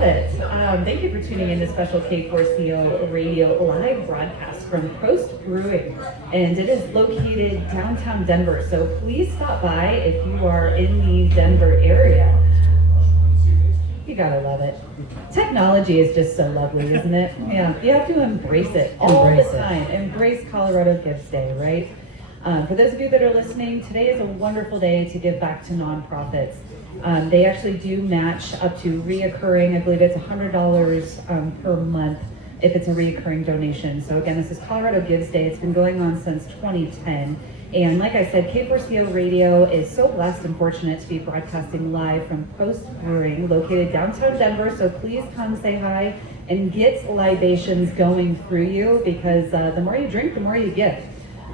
love it. Thank you for tuning in to special K4CO Radio live broadcast from Post Brewing. And it is located downtown Denver. So please stop by if you are in the Denver area. You gotta love it. Technology is just so lovely, isn't it? Yeah, you have to embrace it all the time. Embrace Colorado Gives Day, right? For those of you that are listening, today is a wonderful day to give back to nonprofits. They actually do match up to reoccurring, I believe it's $100 per month if it's a reoccurring donation. So again, this is Colorado Gives Day. It's been going on since 2010. And like I said, K4CO Radio is so blessed and fortunate to be broadcasting live from Post Brewing, located downtown Denver. So please come say hi and get libations going through you, because the more you drink, the more you give,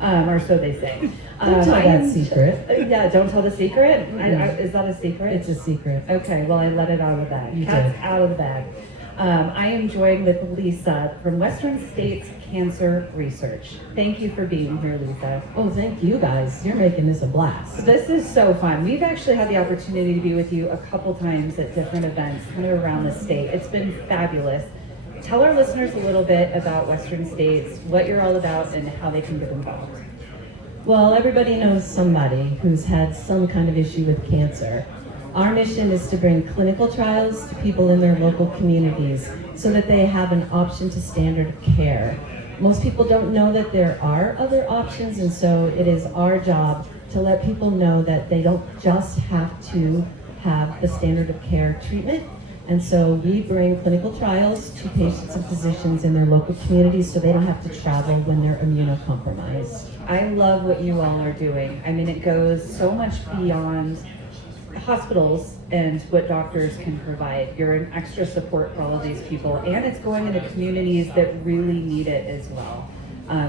or so they say. Don't tell that secret. Yeah, don't tell the secret? Yeah. Is that a secret? It's a secret. Okay, well I let it out of the bag. You Cat's did. out of the bag. I am joined with Lisa from Western States Cancer Research. Thank you for being here, Lisa. Oh, thank you guys. You're making this a blast. This is so fun. We've actually had the opportunity to be with you a couple times at different events kind of around the state. It's been fabulous. Tell our listeners a little bit about Western States, what you're all about, and how they can get involved. Well, everybody knows somebody who's had some kind of issue with cancer. Our mission is to bring clinical trials to people in their local communities so that they have an option to standard of care. Most people don't know that there are other options, and so it is our job to let people know that they don't just have to have the standard of care treatment. And so we bring clinical trials to patients and physicians in their local communities so they don't have to travel when they're immunocompromised. I love what you all are doing. I mean, it goes so much beyond hospitals and what doctors can provide. You're an extra support for all of these people, and it's going into communities that really need it as well,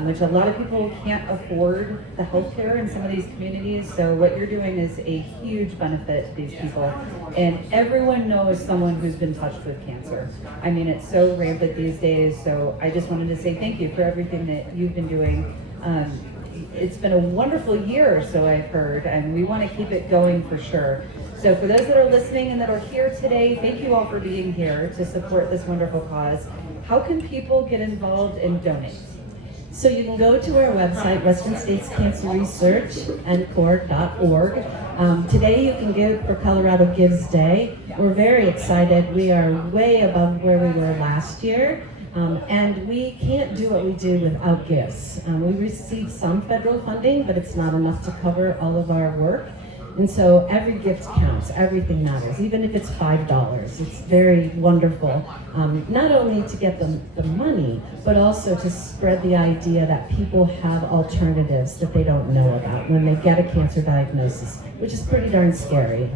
which a lot of people can't afford the healthcare in some of these communities. So what you're doing is a huge benefit to these people, and everyone knows someone who's been touched with cancer. I mean, it's so rampant these days. So I just wanted to say thank you for everything that you've been doing. It's been a wonderful year, so I've heard, and we want to keep it going for sure. So for those that are listening and that are here today, thank you all for being here to support this wonderful cause. How can people get involved and donate? So you can go to our website, Western States Cancer Research, NCORP.org. Today you can give for Colorado Gives Day. We're very excited. We are way above where we were last year. And we can't do what we do without gifts. We receive some federal funding, but it's not enough to cover all of our work. And so every gift counts, everything matters, even if it's $5. It's very wonderful, not only to get the money, but also to spread the idea that people have alternatives that they don't know about when they get a cancer diagnosis, which is pretty darn scary.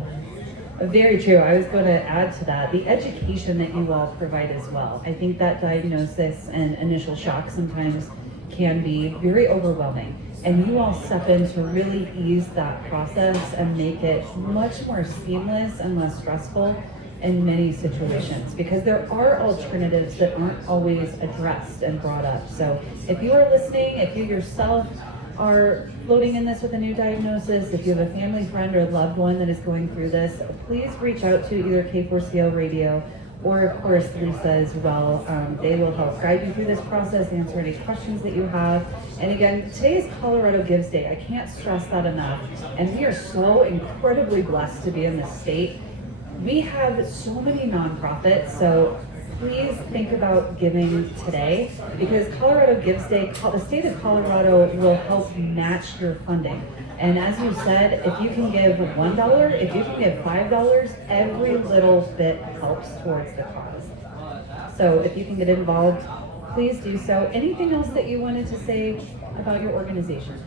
Very true. I was going to add to that, the education that you all provide as well. I think that diagnosis and initial shock sometimes can be very overwhelming. And you all step in to really ease that process and make it much more seamless and less stressful in many situations, because there are alternatives that aren't always addressed and brought up. So if you are listening, if you yourself are floating in this with a new diagnosis, if you have a family friend or loved one that is going through this, please reach out to either K4CO Radio or of course Lisa as well. They will help guide you through this process, answer any questions that you have. And again, today is Colorado Gives Day. I can't stress that enough. And we are so incredibly blessed to be in this state. We have so many nonprofits, so please think about giving today, because Colorado Gives Day, the state of Colorado will help match your funding. And as you said, if you can give $1, if you can give $5, every little bit helps towards the cause. So if you can get involved, please do so. Anything else that you wanted to say about your organization?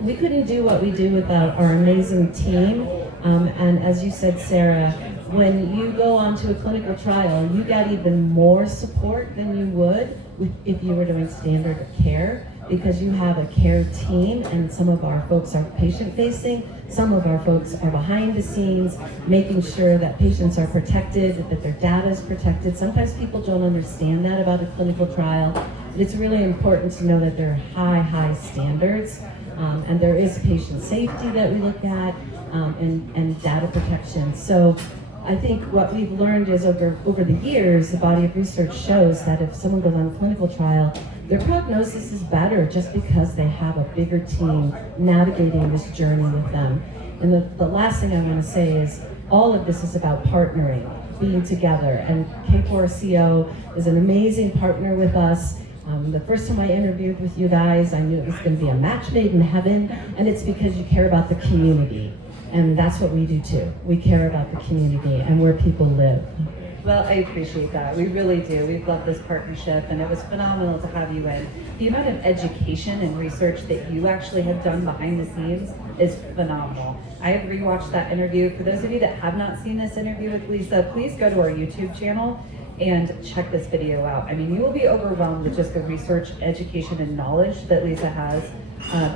We couldn't do what we do without our amazing team. And as you said, Sarah, when you go onto a clinical trial, you get even more support than you would if you were doing standard of care, because you have a care team, and some of our folks are patient-facing, some of our folks are behind the scenes, making sure that patients are protected, that their data is protected. Sometimes people don't understand that about a clinical trial, but it's really important to know that there are high standards, and there is patient safety that we look at, and data protection. So I think what we've learned is over the years, the body of research shows that if someone goes on a clinical trial, their prognosis is better just because they have a bigger team navigating this journey with them. And the last thing I want to say is all of this is about partnering, being together. And K4CO is an amazing partner with us. The first time I interviewed with you guys, I knew it was going to be a match made in heaven, and it's because you care about the community. And that's what we do too. We care about the community and where people live. Well, I appreciate that. We really do. We've loved this partnership, and it was phenomenal to have you in. The amount of education and research that you actually have done behind the scenes is phenomenal. I have rewatched that interview. For those of you that have not seen this interview with Lisa, please go to our YouTube channel and check this video out. I mean, you will be overwhelmed with just the research, education, and knowledge that Lisa has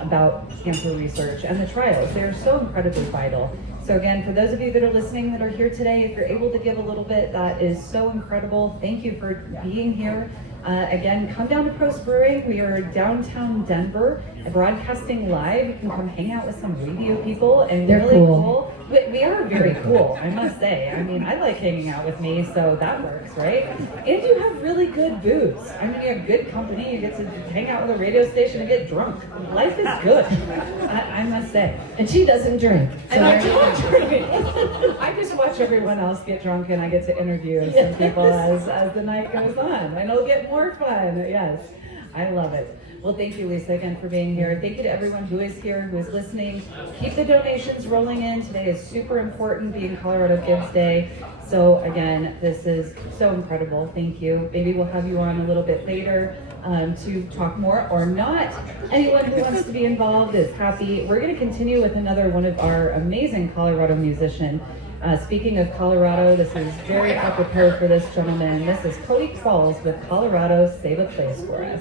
about cancer research and the trials. They're so incredibly vital. So again, for those of you that are listening that are here today, if you're able to give a little bit, that is so incredible. Thank you for being here. Again, come down to Prost Brewing. We are downtown Denver, broadcasting live. You can come hang out with some radio people, and They're really cool. We are very cool, I must say. I mean, I like hanging out with me, so that works, right? And you have really good booze. I mean, you have good company. You get to hang out with a radio station and get drunk. Life is good, I must say. And she doesn't drink. And I don't drink. I just watch everyone else get drunk, and I get to interview some people as the night goes on. And it'll get more fun. Yes, I love it. Well, thank you, Lisa, again, for being here. Thank you to everyone who is here, who is listening. Keep the donations rolling in. Today is super important, being Colorado Gives Day. So again, this is so incredible. Thank you. Maybe we'll have you on a little bit later to talk more, or not. Anyone who wants to be involved is happy. We're going to continue with another one of our amazing Colorado musicians. Speaking of Colorado, this is very apropos for this gentleman. This is Cody Qualls with Colorado Save a Place for Us.